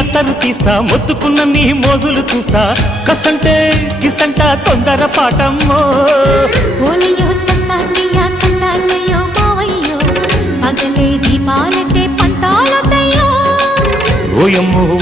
అత్తరు తీస్తా మొత్తుకున్న నీ మోజులు చూస్తా కసంటే కిసంట తొందర పాటమ్మో ఓలయ్యో తసానియా తండాలయ్యో మావయ్యో పగలే దీపాలకే పంతాలొద్దయ్యో ఓయమ్మో